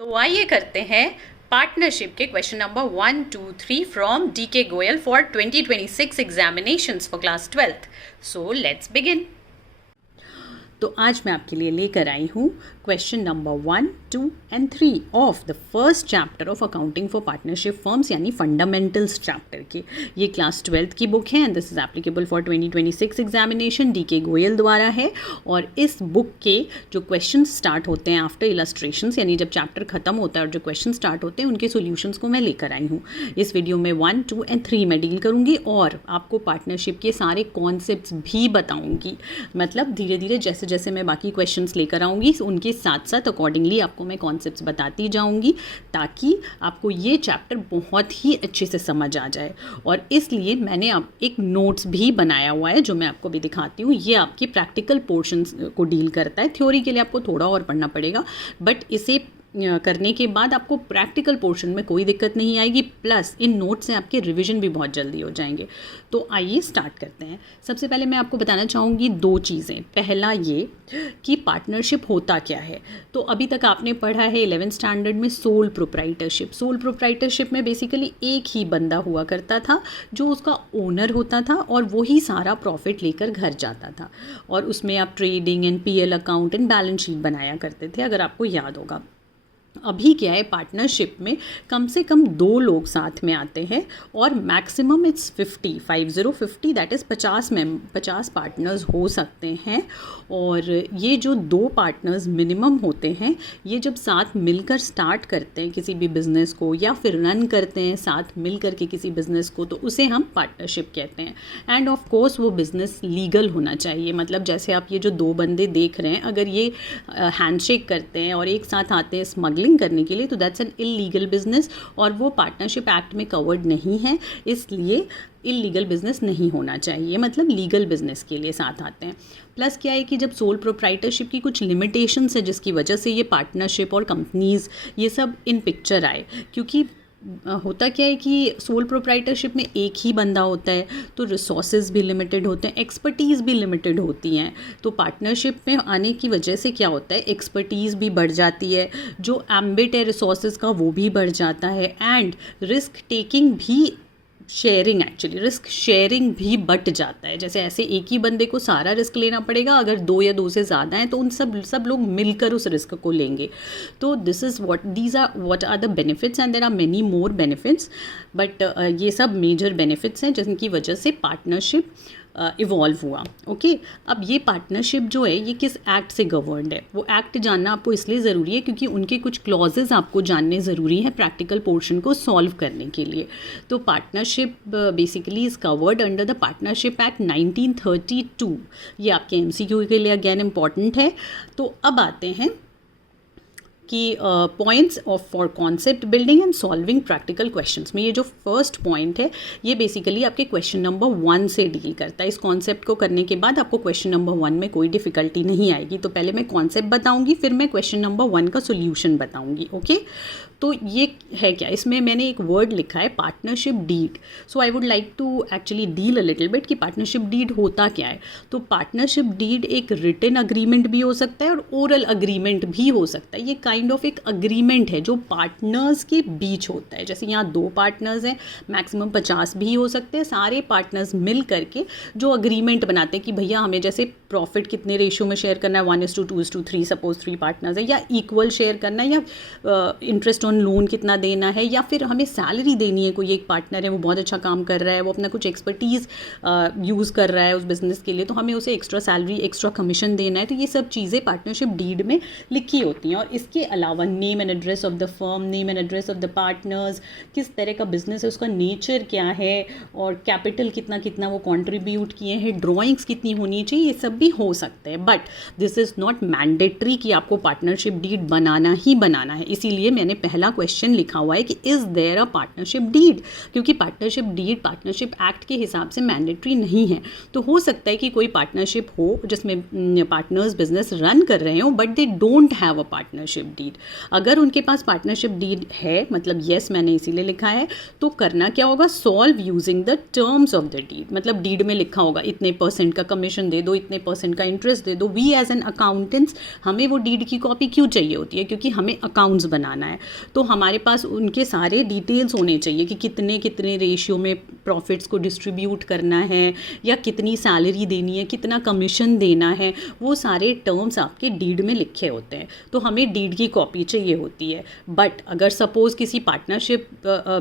तो आइए करते हैं पार्टनरशिप के question number 1, 2, 3 from DK Goyal for 2026 examinations for class 12th. So let's begin. तो आज मैं आपके लिए लेकर आई हूँ question number 1, 2 and 3 of the first chapter of accounting for partnership firms यानी फंडामेंटल्स चैप्टर के. ये क्लास 12th की बुक है and this is applicable for 2026 examination. DK Goyal द्वारा है और इस बुक के जो क्वेश्चन स्टार्ट होते हैं आफ्टर इलस्ट्रेशंस यानी जब चैप्टर खत्म होता है और जो क्वेश्चन स्टार्ट होते हैं उनके सोल्यूशंस को मैं लेकर आई हूँ. इस वीडियो में 1, 2 एंड 3 मैं डील करूँगी और आपको पार्टनरशिप के सारे कॉन्सेप्ट्स भी बताऊँगी. मतलब धीरे धीरे जैसे जैसे मैं बाकी क्वेश्चंस लेकर आऊँगी उनके साथ साथ अकॉर्डिंगली आपको मैं कॉन्सेप्ट्स बताती जाऊँगी ताकि आपको ये चैप्टर बहुत ही अच्छे से समझ आ जाए. और इसलिए मैंने अब एक नोट्स भी बनाया हुआ है जो मैं आपको भी दिखाती हूँ. ये आपकी प्रैक्टिकल पोर्शंस को डील करता है. थ्योरी के लिए आपको थोड़ा और पढ़ना पड़ेगा बट इसे करने के बाद आपको प्रैक्टिकल पोर्शन में कोई दिक्कत नहीं आएगी. प्लस इन नोट्स से आपके रिवीजन भी बहुत जल्दी हो जाएंगे. तो आइए स्टार्ट करते हैं. सबसे पहले मैं आपको बताना चाहूँगी दो चीज़ें. पहला ये कि पार्टनरशिप होता क्या है. तो अभी तक आपने पढ़ा है 11th स्टैंडर्ड में सोल प्रोप्राइटरशिप. सोल प्रोप्राइटरशिप में बेसिकली एक ही बंदा हुआ करता था जो उसका ओनर होता था और वही सारा प्रॉफिट लेकर घर जाता था. और उसमें आप trading and PL account and balance sheet बनाया करते थे अगर आपको याद होगा. अभी क्या है पार्टनरशिप में कम से कम 2 लोग साथ में आते हैं और maximum it's 50 that is 50 partners हो सकते हैं. और ये जो 2 पार्टनर्स मिनिमम होते हैं ये जब साथ मिलकर स्टार्ट करते हैं किसी भी बिज़नेस को या फिर रन करते हैं साथ मिल कर के किसी बिज़नेस को तो उसे हम पार्टनरशिप कहते हैं. एंड ऑफ कोर्स वो बिज़नेस लीगल होना चाहिए. मतलब जैसे आप ये जो 2 बंदे देख रहे हैं अगर ये हैंडशेक करते हैं और एक साथ आते हैं स्मगलिंग करने के लिए तो दैट्स एन इलीगल बिजनेस और वो पार्टनरशिप एक्ट में कवर्ड नहीं है. इसलिए इलीगल बिजनेस नहीं होना चाहिए. मतलब लीगल बिजनेस के लिए साथ आते हैं. प्लस क्या है कि जब सोल प्रोप्राइटरशिप की कुछ लिमिटेशंस है जिसकी वजह से ये पार्टनरशिप और कंपनीज ये सब इन पिक्चर आए. क्योंकि होता क्या है कि सोल प्रोप्राइटरशिप में एक ही बंदा होता है तो रिसोर्सेज भी लिमिटेड होते हैं, एक्सपर्टीज़ भी लिमिटेड होती हैं. तो पार्टनरशिप में आने की वजह से क्या होता है एक्सपर्टीज़ भी बढ़ जाती है, जो एम्बिट है रिसोर्सेज का वो भी बढ़ जाता है एंड रिस्क टेकिंग भी रिस्क शेयरिंग भी बढ़ जाता है. जैसे ऐसे एक ही बंदे को सारा रिस्क लेना पड़ेगा अगर 2 या 2 से ज़्यादा हैं तो उन सब लोग मिलकर उस रिस्क को लेंगे. तो these are what are the benefits and there are many more benefits but ये सब मेजर बेनिफिट्स हैं जिनकी वजह से पार्टनरशिप इवॉल्व हुआ. ओके. अब ये पार्टनरशिप जो है ये किस एक्ट से गवर्नड है वो एक्ट जानना आपको इसलिए ज़रूरी है क्योंकि उनके कुछ क्लॉजेज आपको जानने ज़रूरी हैं प्रैक्टिकल पोर्शन को सॉल्व करने के लिए. तो partnership basically is covered under the partnership act 1932. ये आपके MCQ के लिए अगेन इम्पॉर्टेंट है. तो अब आते हैं कि points of for concept building and solving practical questions में ये जो फर्स्ट पॉइंट है ये बेसिकली आपके क्वेश्चन नंबर 1 से डील करता है. इस कॉन्सेप्ट को करने के बाद आपको क्वेश्चन नंबर 1 में कोई डिफ़िकल्टी नहीं आएगी. तो पहले मैं कॉन्सेप्ट बताऊंगी फिर मैं क्वेश्चन नंबर 1 का सोल्यूशन बताऊंगी. ओके. तो ये है क्या, इसमें मैंने एक वर्ड लिखा है partnership deed. So I would like to actually deal a little bit कि पार्टनरशिप डीड होता क्या है. तो पार्टनरशिप डीड एक रिटन अग्रीमेंट भी हो सकता है और ओरल अग्रीमेंट भी हो सकता है. ये काइंड ऑफ एक अग्रीमेंट है जो पार्टनर्स के बीच होता है. जैसे यहाँ 2 पार्टनर्स हैं, मैक्सिमम 50 भी हो सकते हैं. सारे पार्टनर्स मिल करके जो अग्रीमेंट बनाते हैं कि भैया हमें जैसे प्रॉफिट कितने रेशियो में शेयर करना है 1:2:3 सपोज 3 पार्टनर्स है, या इक्वल शेयर करना है, या इंटरेस्ट ऑन लोन कितना देना है, या फिर हमें सैलरी देनी है. कोई एक पार्टनर है वो बहुत अच्छा काम कर रहा है, वो अपना कुछ एक्सपर्टीज़ यूज़ कर रहा है उस बिज़नेस के लिए तो हमें उसे एक्स्ट्रा सैलरी एक्स्ट्रा कमीशन देना है. तो ये सब चीज़ें पार्टनरशिप डीड में लिखी होती हैं. और इसके अलावा name and address of the firm, name and address of the partners, किस तरह का बिजनेस है, उसका नेचर क्या है और कैपिटल कितना कितना वो कॉन्ट्रीब्यूट किए हैं, ड्राइंग्स कितनी होनी चाहिए, ये सब भी हो सकते हैं. But this is not mandatory कि आपको पार्टनरशिप डीड बनाना ही बनाना है. इसीलिए मैंने पहला क्वेश्चन लिखा हुआ है कि is there a partnership deed, क्योंकि पार्टनरशिप डीड पार्टनरशिप एक्ट के हिसाब से मैंडेटरी नहीं है. तो हो सकता है कि कोई पार्टनरशिप हो जिसमें पार्टनर्स बिजनेस रन कर रहे हो but they don't have a partnership deed. अगर उनके पास पार्टनरशिप डीड है, मतलब येस मैंने इसीलिए लिखा है, तो करना क्या होगा, solve using the terms of the deed. मतलब डीड में लिखा होगा इतने % का कमीशन दे दो, इतने % का इंटरेस्ट दे दो। वी एज एन अकाउंटेंट्स हमें वो डीड की कॉपी क्यों चाहिए होती है, क्योंकि हमें अकाउंट्स बनाना है, तो हमारे पास उनके सारे डिटेल्स होने चाहिए कि कितने कितने रेशियो में प्रॉफिट्स को डिस्ट्रीब्यूट करना है, या कितनी सैलरी देनी है, कितना कमीशन देना है, वो सारे टर्म्स आपके डीड में लिखे होते हैं। तो हमें डीड की कॉपी चाहिए होती है। बट अगर सपोज़ किसी पार्टनरशिप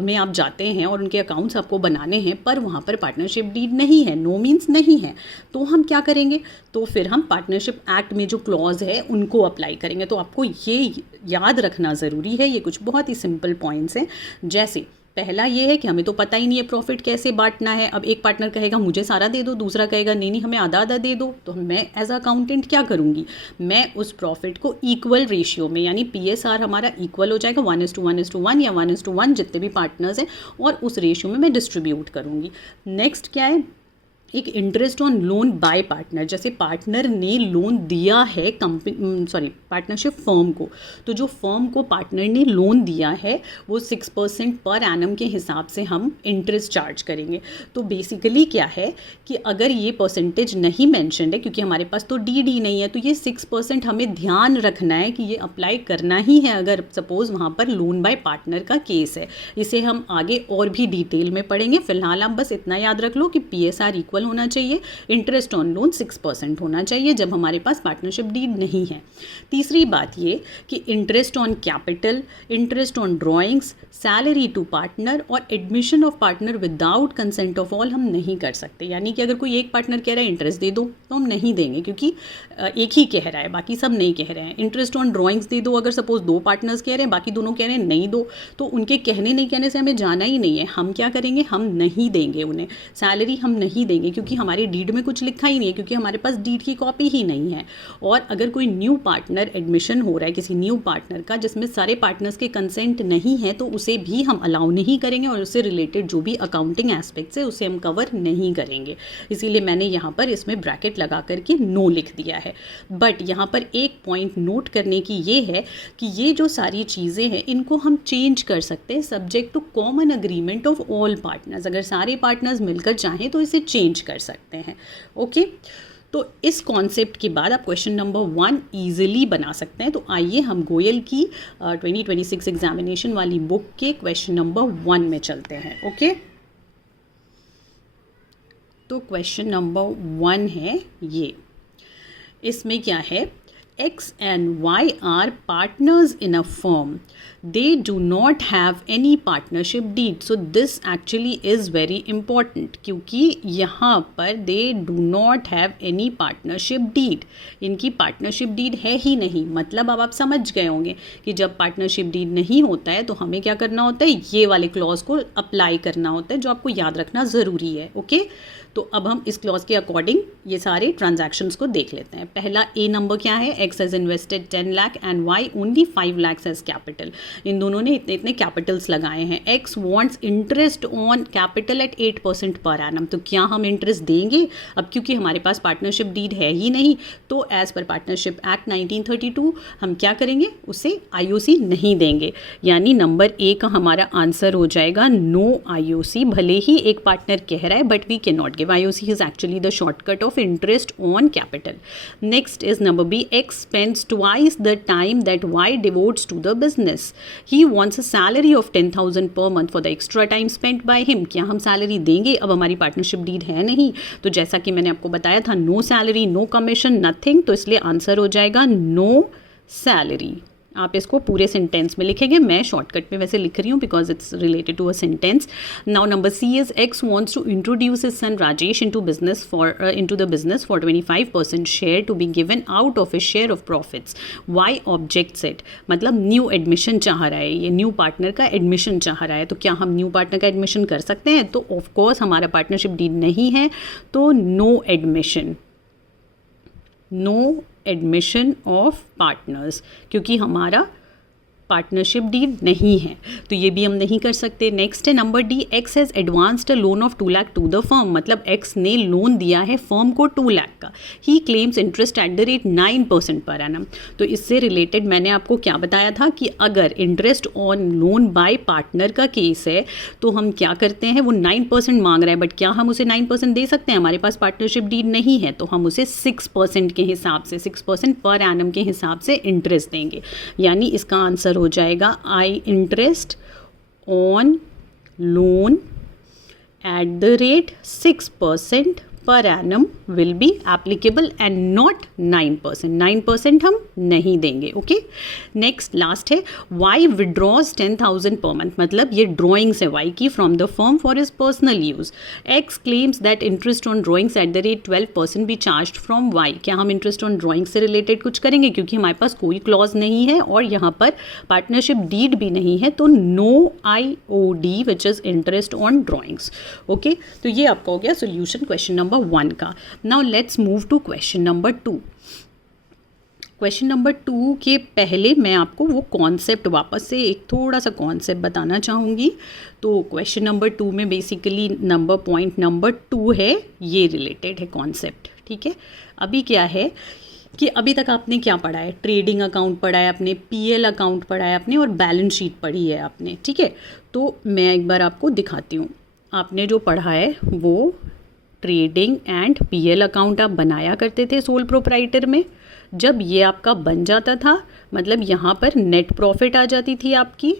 में आप जाते हैं और उनके अकाउंट्स आपको बनाने हैं, पर वहाँ पर पार्टनरशिप डीड नहीं है, नो मीन्स नहीं है, तो हम क्या करेंगे, तो फिर हम पार्टनरशिप एक्ट में जो क्लॉज है उनको अप्लाई करेंगे। तो आपको ये याद रखना ज़रूरी है। ये कुछ बहुत ही सिंपल पॉइंट्स हैं। जैसे पहला ये है कि हमें तो पता ही नहीं है प्रॉफिट कैसे बांटना है। अब एक पार्टनर कहेगा मुझे सारा दे दो, दूसरा कहेगा नहीं नहीं हमें आधा आधा दे दो, तो मैं एज अ अकाउंटेंट क्या करूँगी, मैं उस प्रॉफिट को इक्वल रेशियो में, यानी PSR हमारा इक्वल हो जाएगा 1:1:1 या 1:1 जितने भी पार्टनर्स हैं, और उस रेशियो में मैं डिस्ट्रीब्यूट करूँगी। नेक्स्ट क्या है, एक interest on loan by partner. जैसे पार्टनर ने लोन दिया है पार्टनरशिप फर्म को, तो जो फर्म को पार्टनर ने लोन दिया है वो 6% पर एनम के हिसाब से हम इंटरेस्ट चार्ज करेंगे। तो बेसिकली क्या है कि अगर ये परसेंटेज नहीं मेंशन्ड है, क्योंकि हमारे पास तो DD नहीं है, तो ये 6% हमें ध्यान रखना है कि ये अप्लाई करना ही है अगर सपोज़ वहाँ पर लोन बाय पार्टनर का केस है। इसे हम आगे और भी डिटेल में पढ़ेंगे। फिलहाल आप बस इतना याद रख लो कि PSR इक्वल होना चाहिए, इंटरेस्ट ऑन लोन 6% होना चाहिए जब हमारे पास पार्टनरशिप डीड नहीं है। तीसरी बात ये कि interest on capital, interest on drawings, salary to partner और admission of partner without consent of all हम नहीं कर सकते। यानी कि अगर कोई एक पार्टनर कह रहा है इंटरेस्ट दे दो, तो हम नहीं देंगे, क्योंकि एक ही कह रहा है, बाकी सब नहीं कह रहे हैं। इंटरेस्ट ऑन ड्रॉइंग्स दे दो, अगर सपोज 2 पार्टनर्स कह रहे हैं, बाकी दोनों कह रहे हैं नहीं दो, तो उनके कहने नहीं कहने से हमें जाना ही नहीं है। हम क्या करेंगे, हम नहीं देंगे उन्हें सैलरी, हम नहीं देंगे, क्योंकि हमारे डीड में कुछ लिखा ही नहीं है, क्योंकि हमारे पास डीड की कॉपी ही नहीं है। और अगर कोई न्यू पार्टनर एडमिशन हो रहा है किसी न्यू पार्टनर का, जिसमें सारे पार्टनर्स के कंसेंट नहीं है, तो उसे भी हम अलाउ नहीं करेंगे, और उससे रिलेटेड जो भी अकाउंटिंग एस्पेक्ट्स है उसे हम कवर नहीं करेंगे। इसीलिए मैंने यहाँ पर इसमें ब्रैकेट लगा करके नो लिख दिया है। बट यहाँ पर एक पॉइंट नोट करने की ये है कि ये जो सारी चीज़ें हैं इनको हम चेंज कर सकते हैं subject to common agreement of all partners. अगर सारे पार्टनर्स मिलकर चाहें तो इसे चेंज कर सकते हैं। ओके, तो इस कॉन्सेप्ट के बाद आप क्वेश्चन नंबर 1 ईजिली बना सकते हैं। तो आइए हम गोयल की 2026 एग्जामिनेशन वाली बुक के क्वेश्चन नंबर 1 में चलते हैं। ओके, तो क्वेश्चन नंबर 1 है ये। इसमें क्या है, X and Y are partners in a firm. They do not have any partnership deed. So this actually is very important, क्योंकि यहाँ पर they do not have any partnership deed. इनकी partnership deed है ही नहीं। मतलब अब आप समझ गए होंगे कि जब partnership deed नहीं होता है तो हमें क्या करना होता है, ये वाले क्लॉज को अप्लाई करना होता है, जो आपको याद रखना ज़रूरी है। ओके, तो अब हम इस क्लॉज के अकॉर्डिंग ये सारे ट्रांजैक्शंस को देख लेते हैं। पहला ए नंबर क्या है, X has invested 10 lakh and Y only 5 lakh as capital. इन दोनों ने इतने इतने कैपिटल्स लगाए हैं। X wants interest on capital at 8% per annum. तो क्या हम इंटरेस्ट देंगे? अब क्योंकि हमारे पास पार्टनरशिप डीड है ही नहीं, तो एज पर पार्टनरशिप एक्ट 1932 हम क्या करेंगे, उसे IOC नहीं देंगे। यानी नंबर ए का हमारा आंसर हो जाएगा नो IOC। भले ही एक पार्टनर कह रहा है, but we can not IOC is actually the shortcut of interest on capital. Next is number B. X spends twice the time that Y devotes to the business. He wants a salary of 10,000 per month for the extra time spent by him. क्या हम salary देंगे? अब हमारी partnership deed है नहीं, तो जैसा कि मैंने आपको बताया था, no salary, no commission, nothing, तो इसलिए आंसर हो जाएगा नो सैलरी। आप इसको पूरे सेंटेंस में लिखेंगे, मैं शॉर्टकट में वैसे लिख रही हूँ because it's related to a sentence. Now number C is X wants to introduce his son Rajesh into the business for 25% share to be given out of his share of profits. Y objects it, मतलब new admission चाह रहा है, ये new partner का admission चाह रहा है। तो क्या हम न्यू पार्टनर का एडमिशन कर सकते हैं? तो ऑफकोर्स हमारा पार्टनरशिप डीड नहीं है, तो no admission, no admission of partners, क्योंकि हमारा पार्टनरशिप डीड नहीं है, तो ये भी हम नहीं कर सकते। नेक्स्ट है number D, X has advanced a loan of 2 lakh to the firm, मतलब एक्स ने लोन दिया है फर्म को 2 लाख का। He claims interest at the rate 9% per annum. तो इससे रिलेटेड मैंने आपको क्या बताया था कि अगर interest on loan by partner का केस है तो हम क्या करते हैं, वो 9% मांग रहा है, बट क्या हम उसे 9% दे सकते हैं? हमारे पास पार्टनरशिप डीड नहीं है, तो हम उसे 6% के हिसाब से 6% पर एनम के हिसाब से इंटरेस्ट देंगे। यानी इसका आंसर हो जाएगा I interest on loan at the rate 6% per annum will be applicable and not 9%. 9% हम नहीं देंगे। ओके, नेक्स्ट लास्ट है वाई विड्रॉज 10,000 पर मंथ, मतलब ये ड्रॉइंग्स है वाई की from the firm for his personal use. X claims that interest on drawings at the rate 12% be charged from Y. क्या हम इंटरेस्ट ऑन ड्रॉइंग से related कुछ करेंगे? क्योंकि हमारे पास कोई क्लॉज नहीं है और यहाँ पर पार्टनरशिप डीड भी नहीं है, तो no IOD which is interest on drawings. Okay, तो ये आपका हो गया सोल्यूशन क्वेश्चन नंबर 1 का। Now let's move to question number 2। Question number 2 के पहले मैं आपको वो कॉन्सेप्ट वापस से एक थोड़ा सा कॉन्सेप्ट बताना चाहूँगी। तो क्वेश्चन नंबर 2 में बेसिकली पॉइंट नंबर 2 है, ये रिलेटेड है कॉन्सेप्ट। ठीक है, अभी क्या है कि अभी तक आपने क्या पढ़ा है? ट्रेडिंग अकाउंट पढ़ा है आपने, PL अकाउंट पढ़ा है आपने और बैलेंस शीट पढ़ी है आपने। ठीक है, तो मैं एक बार आपको दिखाती हूँ। आपने जो पढ़ा है वो ट्रेडिंग एंड PL अकाउंट आप बनाया करते थे सोल प्रोप्राइटर में। जब ये आपका बन जाता था, मतलब यहाँ पर नेट प्रॉफिट आ जाती थी आपकी,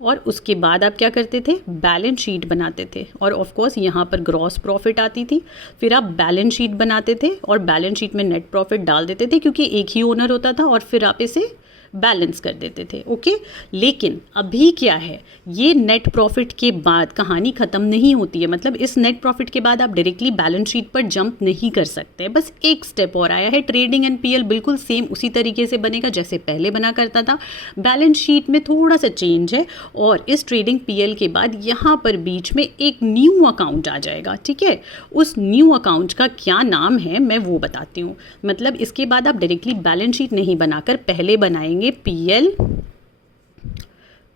और उसके बाद आप क्या करते थे? बैलेंस शीट बनाते थे, और ऑफ कोर्स यहाँ पर ग्रॉस प्रॉफिट आती थी। फिर आप बैलेंस शीट बनाते थे और बैलेंस शीट में नेट प्रॉफिट डाल देते थे, क्योंकि एक ही ओनर होता था, और फिर आप इसे बैलेंस कर देते थे। ओके, लेकिन अभी क्या है, ये नेट प्रॉफिट के बाद कहानी ख़त्म नहीं होती है। मतलब इस नेट प्रॉफिट के बाद आप डायरेक्टली बैलेंस शीट पर जंप नहीं कर सकते, बस एक स्टेप और आया है। ट्रेडिंग एंड PL बिल्कुल सेम उसी तरीके से बनेगा जैसे पहले बना करता था। बैलेंस शीट में थोड़ा सा चेंज है, और इस ट्रेडिंग PL के बाद यहाँ पर बीच में एक न्यू अकाउंट आ जाएगा। ठीक है, उस न्यू अकाउंट का क्या नाम है मैं वो बताती हूँ। मतलब इसके बाद आप डायरेक्टली बैलेंस शीट नहीं बनाकर पहले बनाएंगे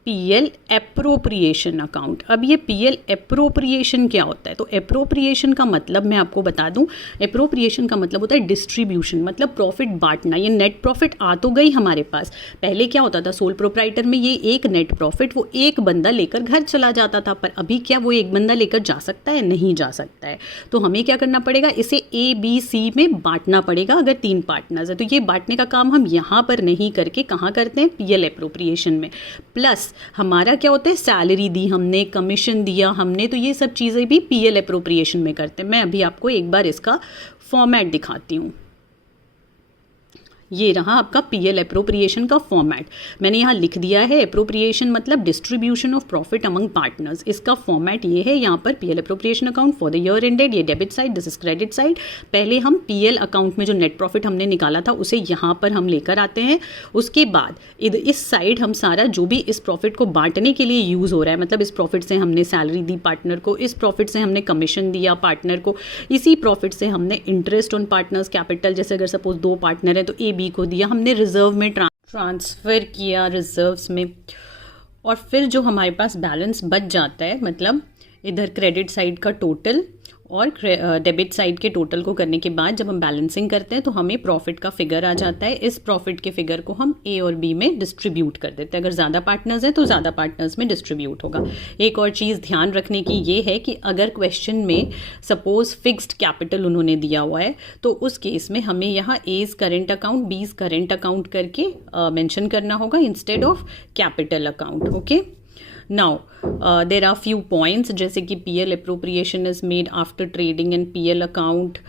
PL एप्रोप्रिएशन अकाउंट। अब ये PL एप्रोप्रिएशन क्या होता है? तो एप्रोप्रिएशन का मतलब मैं आपको बता दूं, एप्रोप्रिएशन का मतलब होता है डिस्ट्रीब्यूशन, मतलब प्रॉफिट बांटना। ये नेट प्रॉफिट आ तो गई हमारे पास, पहले क्या होता था सोल प्रोप्राइटर में, ये एक नेट प्रॉफिट वो एक बंदा लेकर घर चला जाता था, पर अभी क्या वो एक बंदा लेकर जा सकता है? नहीं जा सकता है। तो हमें क्या करना पड़ेगा? इसे ABC में बांटना पड़ेगा अगर 3 पार्टनर्स है। तो ये बांटने का काम हम यहाँ पर नहीं करके कहाँ करते हैं? PL एप्रोप्रिएशन में। प्लस हमारा क्या होता है? सैलरी दी हमने, कमीशन दिया हमने, तो ये सब चीज़ें भी PL एप्रोप्रिएशन में करते हैं। मैं अभी आपको एक बार इसका फॉर्मेट दिखाती हूँ। ये रहा आपका PL एप्रोप्रिएशन का फॉर्मेट। मैंने यहाँ लिख दिया है, एप्रोप्रिएशन मतलब distribution of profit among partners. इसका फॉर्मेट ये है, यहाँ पर PL appropriation account for the year ended, ये debit side, this is credit side. पहले हम PL अकाउंट में जो नेट प्रॉफिट हमने निकाला था उसे यहाँ पर हम लेकर आते हैं। उसके बाद इस साइड हम सारा जो भी इस प्रॉफिट को बांटने के लिए यूज़ हो रहा है, मतलब इस प्रॉफिट से हमने सैलरी दी पार्टनर को, इस प्रॉफिट से हमने कमीशन दिया पार्टनर को, इसी प्रॉफिट से हमने इंटरेस्ट ऑन पार्टनर्स कैपिटल, जैसे अगर सपोज 2 पार्टनर है तो AB को दिया, हमने रिजर्व में ट्रांसफ़र किया रिजर्व्स में, और फिर जो हमारे पास बैलेंस बच जाता है, मतलब इधर क्रेडिट साइड का टोटल और डेबिट साइड के टोटल को करने के बाद जब हम बैलेंसिंग करते हैं तो हमें प्रॉफिट का फिगर आ जाता है। इस प्रॉफिट के फिगर को हम A और B में डिस्ट्रीब्यूट कर देते हैं। अगर ज़्यादा पार्टनर्स हैं तो ज़्यादा पार्टनर्स में डिस्ट्रीब्यूट होगा। एक और चीज़ ध्यान रखने की ये है कि अगर क्वेश्चन में सपोज फिक्स्ड कैपिटल उन्होंने दिया हुआ है तो उस केस में हमें यहाँ A's current account, B's current account करके मेंशन करना होगा instead of capital account. Okay, now there are few points, जैसे कि PL appropriation is made after trading and PL account,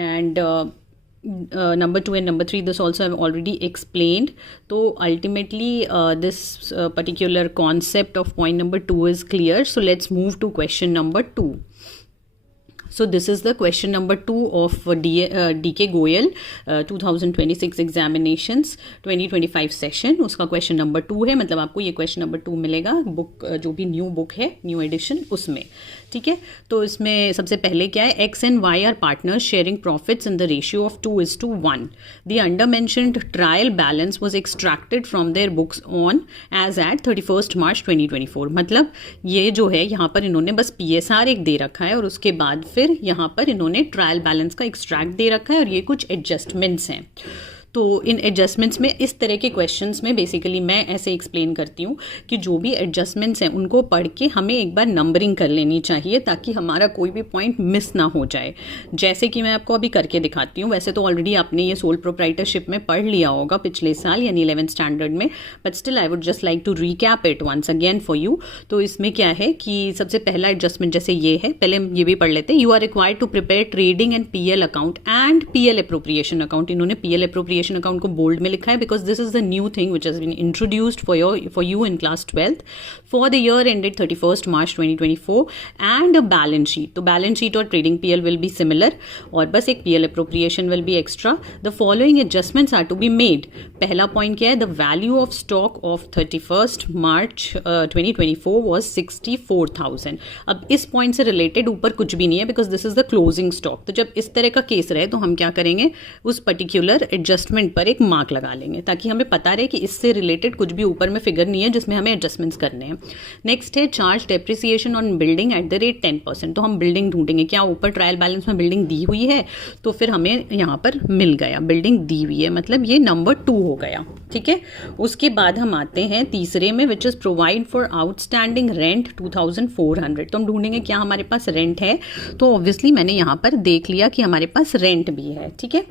and number 2 and number 3 this also I've already explained. So ultimately this particular concept of point number 2 is clear. So let's move to question number 2. So this is the question number 2 of DK Goyal 2026 examinations 2025 session. उसका question number 2 है, मतलब आपको ये question number 2 मिलेगा book, जो भी new book है, new edition, उसमें. ठीक है, तो इसमें सबसे पहले क्या है, X and Y are partners sharing profits in the ratio of 2:1. The under mentioned trial balance was extracted from their books on as at 31 March 2024. मतलब ये जो है यहाँ पर इन्होंने बस PSR एक दे रखा है और उसके बाद फिर यहाँ पर इन्होंने ट्रायल बैलेंस का एक्सट्रैक्ट दे रखा है और ये कुछ एडजस्टमेंट्स हैं. तो इन एडजस्टमेंट्स में, इस तरह के क्वेश्चंस में बेसिकली मैं ऐसे एक्सप्लेन करती हूँ कि जो भी एडजस्टमेंट्स हैं उनको पढ़ के हमें एक बार नंबरिंग कर लेनी चाहिए ताकि हमारा कोई भी पॉइंट मिस ना हो जाए. जैसे कि मैं आपको अभी करके दिखाती हूँ. वैसे तो ऑलरेडी आपने ये सोल प्रोप्राइटरशिप में पढ़ लिया होगा पिछले साल यानी 11th स्टैंडर्ड में, but still I would just like to recap it once again for you. तो इसमें क्या है कि सबसे पहला एडजस्टमेंट जैसे ये है, पहले हम ये भी पढ़ लेते हैं. You are required to prepare trading and PL account and PL appropriation account. इन्होंने PL अप्रोप्रिएशन अकाउंट को बोल्ड में लिखा है because this is the new thing which has been introduced for you in class 12th for the year ended 31 March 2024 and a balance sheet. तो balance sheet और trading PL will be similar और बस एक PL appropriation will be extra. The following adjustments are to be made. पहला point क्या है, the value of stock of 31 March 2024 was 64,000. अब इस पॉइंट से रिलेटेड ऊपर कुछ भी नहीं है because this is the closing stock. तो जब इस तरह का केस रहे तो हम क्या करेंगे, उस पर्टिकुलर एडजस्टमेंट पर एक मार्क लगा लेंगे ताकि हमें पता रहे कि इससे रिलेटेड कुछ भी ऊपर में फिगर नहीं है जिसमें हमें एडजस्टमेंट्स करने हैं. नेक्स्ट है charge depreciation on building at the rate 10%. तो हम बिल्डिंग ढूंढेंगे, क्या ऊपर ट्रायल बैलेंस में बिल्डिंग दी हुई है, तो फिर हमें यहाँ पर मिल गया बिल्डिंग दी हुई है, मतलब ये नंबर 2 हो गया. ठीक है, उसके बाद हम आते हैं तीसरे में which is provide for outstanding rent 2,400. तो हम ढूंढेंगे क्या हमारे पास रेंट है, तो ऑब्वियसली मैंने यहाँ पर देख लिया कि हमारे पास रेंट भी है. ठीक है,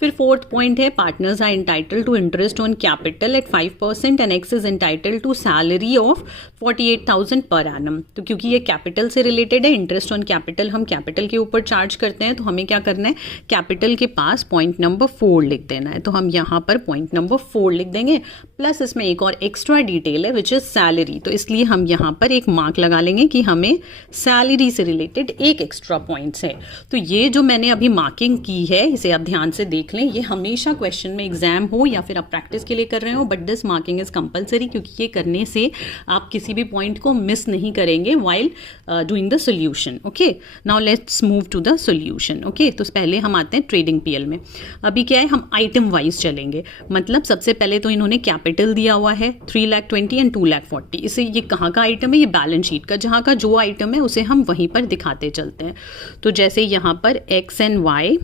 फिर फोर्थ पॉइंट है partners are entitled to interest on capital at 5% and X is entitled to salary of 48,000 per annum. तो क्योंकि ये कैपिटल से रिलेटेड है, इंटरेस्ट ऑन कैपिटल हम कैपिटल के ऊपर चार्ज करते हैं, तो हमें क्या करना है, कैपिटल के पास पॉइंट नंबर 4 लिख देना है. तो हम यहाँ पर पॉइंट नंबर 4 लिख देंगे, प्लस इसमें एक और एक्स्ट्रा डिटेल है विच इज सैलरी. तो इसलिए हम यहाँ पर एक मार्क लगा लेंगे कि हमें सैलरी से रिलेटेड एक एक्स्ट्रा पॉइंट्स है. तो ये जो मैंने अभी मार्किंग की है इसे आप ध्यान से देख लें. ये हमेशा क्वेश्चन में एग्जाम हो या फिर आप प्रैक्टिस के लिए कर रहे हो, but this marking is compulsory क्योंकि ये करने से आप किसी भी पॉइंट को मिस नहीं करेंगे while doing the solution. Okay, now let's move to the solution. Okay, तो पहले हम आते हैं ट्रेडिंग PL में. अभी क्या है, हम आइटम वाइज चलेंगे. मतलब सबसे पहले तो इन्होंने कैपिटल दिया हुआ है 3,20,000 एंड 2,40,000. इसे ये कहाँ का आइटम है, ये बैलेंस शीट का, जहाँ का जो आइटम है उसे हम वहीं पर दिखाते चलते हैं. तो जैसे यहाँ पर X and Y,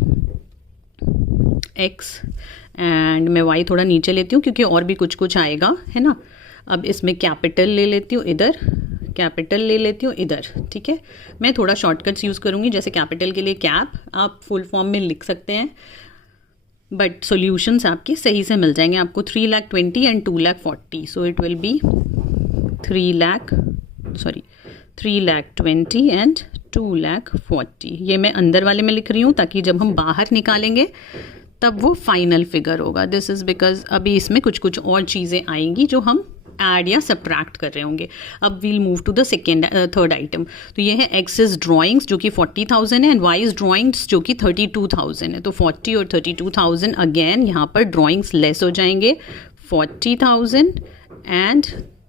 X and मैं Y थोड़ा नीचे लेती हूँ क्योंकि और भी कुछ कुछ आएगा, है ना. अब इसमें कैपिटल ले लेती हूँ इधर, कैपिटल ले लेती हूँ इधर. ठीक है, मैं थोड़ा शॉर्टकट्स यूज़ करूँगी. जैसे कैपिटल के लिए कैप आप फुल फॉर्म में लिख सकते हैं, बट सॉल्यूशंस आपके सही से मिल जाएंगे आपको. 3,20,000 and 2,40,000. So it will B 3,20,000 and 2,40,000. ये मैं अंदर वाले में लिख रही हूँ ताकि जब हम बाहर निकालेंगे तब वो फाइनल फिगर होगा. दिस इज़ बिकॉज अभी इसमें कुछ कुछ और चीज़ें आएंगी जो हम ऐड या सब्ट्रैक्ट कर रहे होंगे. अब we'll move to the third item. तो ये है एक्स इज ड्राइंग्स जो कि 40,000 है एंड वाई इज ड्राइंग्स जो कि 32,000 है. तो 40 और 32,000 अगेन यहाँ पर ड्राइंग्स लेस हो जाएंगे, 40,000 एंड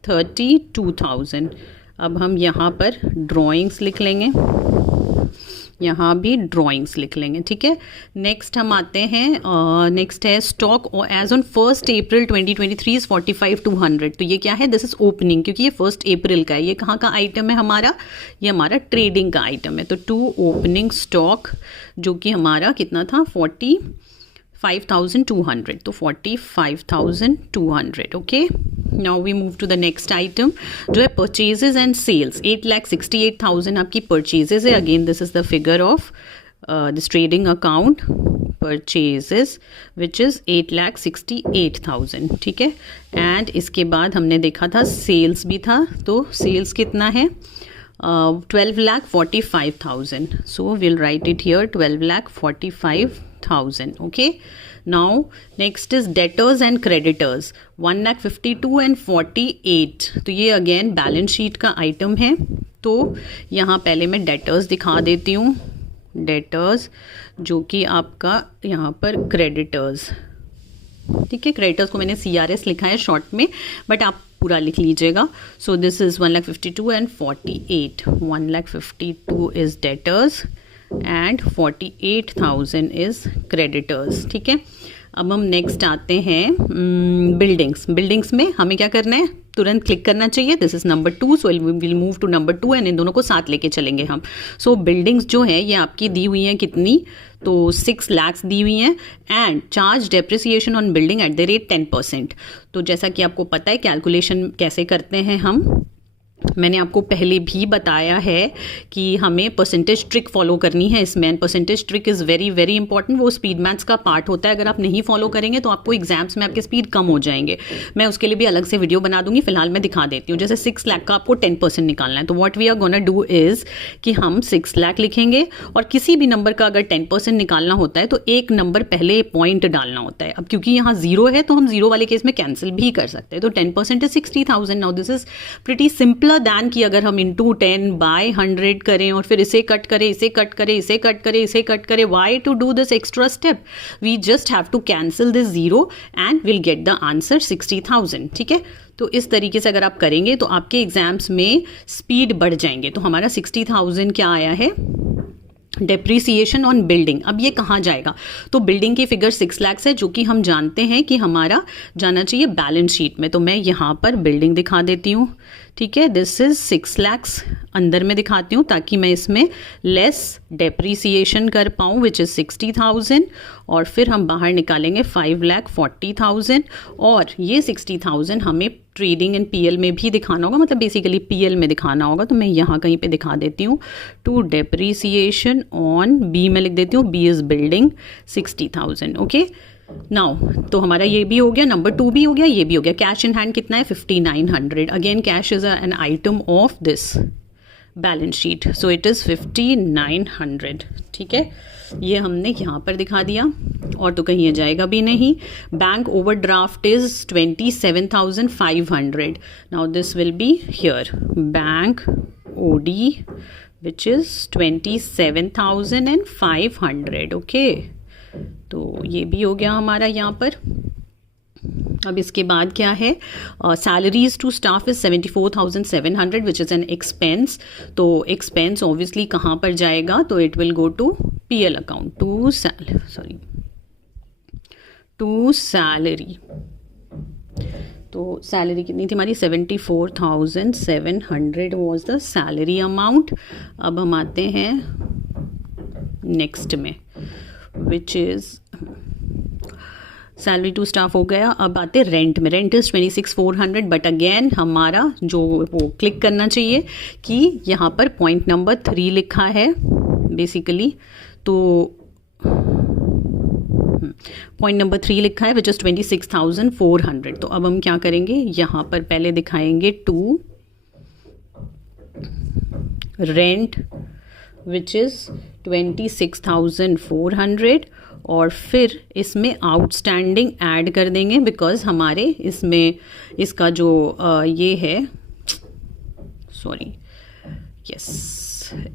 32,000. अब हम यहाँ पर ड्राइंग्स लिख लेंगे, यहाँ भी ड्राइंग्स लिख लेंगे. ठीक है, नेक्स्ट हम आते हैं, नेक्स्ट है stock as on 1 April 2023 is 45,200. तो ये क्या है, दिस इज ओपनिंग क्योंकि ये 1 अप्रैल का है. ये कहाँ का आइटम है हमारा, ये हमारा ट्रेडिंग का आइटम है. तो टू ओपनिंग स्टॉक जो कि हमारा कितना था, 45,200. तो 45,200. Okay, now we move to the next item जो है परचेजेस एंड सेल्स. 8,68,000 आपकी परचेजेस है. Again this is the figure of this trading account purchases which is 8,68,000. ठीक है, एंड इसके बाद हमने देखा था सेल्स भी था. तो सेल्स कितना है, 12,45,000. So will write it here 12,45,000. Okay, now next is debtors and creditors 1,52,000 and 48. तो ये अगेन बैलेंस शीट का आइटम है. तो यहाँ पहले मैं डेटर्स दिखा देती हूँ. डेटर्स, जो कि आपका यहाँ पर क्रेडिटर्स, ठीक है। क्रेडिटर्स को मैंने CRS लिखा है शॉर्ट में, बट आप पूरा लिख लीजिएगा। सो this is 1,52,000 and 48, 1,52,000 is debtors and 48,000 is creditors, ठीक है। अब हम नेक्स्ट आते हैं बिल्डिंग्स में हमें क्या करना है, तुरंत क्लिक करना चाहिए। This is number 2, so will move to number 2 and इन दोनों को साथ लेके चलेंगे हम। सो बिल्डिंग्स जो है ये आपकी दी हुई हैं कितनी, तो 6 lakhs दी हुई हैं and charge depreciation on building at the rate 10%। तो जैसा कि आपको पता है कैलकुलेशन कैसे करते हैं हम, मैंने आपको पहले भी बताया है कि हमें परसेंटेज ट्रिक फॉलो करनी है इसमें। Percentage trick is very very important, वो स्पीड मैथ्स का पार्ट होता है। अगर आप नहीं फॉलो करेंगे तो आपको एग्जाम्स में आपके स्पीड कम हो जाएंगे। मैं उसके लिए भी अलग से वीडियो बना दूंगी, फिलहाल मैं दिखा देती हूँ। जैसे 6 लाख का आपको 10% निकालना है, तो what we are gonna do is कि हम 6 लाख लिखेंगे और किसी भी नंबर का अगर 10% निकालना होता है तो एक नंबर पहले पॉइंट डालना होता है। अब क्योंकि यहाँ 0 है तो हम 0 वाले केस में कैंसिल भी कर सकते हैं। तो 10% is 60,000। Now this is pretty simpler than कि अगर हम इंटू 10 बाय 100 करें और फिर इसे कट करें, इसे कट करें, इसे कट करें, इसे कट करें। Why to do this extra step, we just have to cancel this 0 and will get the answer 60,000, ठीक है। तो इस तरीके से अगर आप करेंगे तो आपके एग्जाम्स में स्पीड बढ़ जाएंगे। तो हमारा 60,000 क्या आया है, डेप्रीसिएशन ऑन बिल्डिंग। अब ये कहाँ जाएगा, तो बिल्डिंग की फिगर 6 lakhs है, जो कि हम जानते हैं कि हमारा जाना चाहिए बैलेंस शीट में। तो मैं यहाँ पर बिल्डिंग दिखा देती हूँ, ठीक है। दिस इज 6 lakhs अंदर में दिखाती हूँ ताकि मैं इसमें लेस डेप्रीसिएशन कर पाऊँ, विच इज़ 60,000, और फिर हम बाहर निकालेंगे 5,40,000 और ये 60,000 हमें ट्रेडिंग एंड PL में भी दिखाना होगा, मतलब बेसिकली PL में दिखाना होगा। तो मैं यहाँ कहीं पे दिखा देती हूँ, टू डेप्रीसिएशन ऑन B में लिख देती हूँ, B is building 60,000, okay. Now तो हमारा ये भी हो गया, नंबर 2 भी हो गया, ये भी हो गया। कैश इन हैंड कितना है, 5,900। Again cash is an item of this balance sheet, so it is 5,900, ठीक है। ये हमने यहाँ पर दिखा दिया और तो कहीं ये जाएगा भी नहीं। Bank overdraft is 27,500। Now this will be here bank OD which is 27,500, okay. तो ये भी हो गया हमारा यहाँ पर। अब इसके बाद क्या है, salaries to staff is 74,700 which is an expense. तो एक्सपेंस ऑब्वियसली कहाँ पर जाएगा, तो it will go to PL account, to salary. तो सैलरी कितनी थी हमारी, 74,700 वॉज द सैलरी अमाउंट। अब हम आते हैं नेक्स्ट में, which is salary to staff हो गया। अब आते रेंट में, रेंट इज़ 26,400, बट अगेन हमारा जो वो क्लिक करना चाहिए कि यहाँ पर पॉइंट नंबर 3 लिखा है बेसिकली। तो पॉइंट नंबर 3 लिखा है विच इज़ 26,400। तो अब हम क्या करेंगे, यहाँ पर पहले दिखाएंगे टू रेंट विच इज़ 26,400 और फिर इसमें आउटस्टैंडिंग ऐड कर देंगे, बिकॉज हमारे इसमें इसका जो ये है, सॉरी यस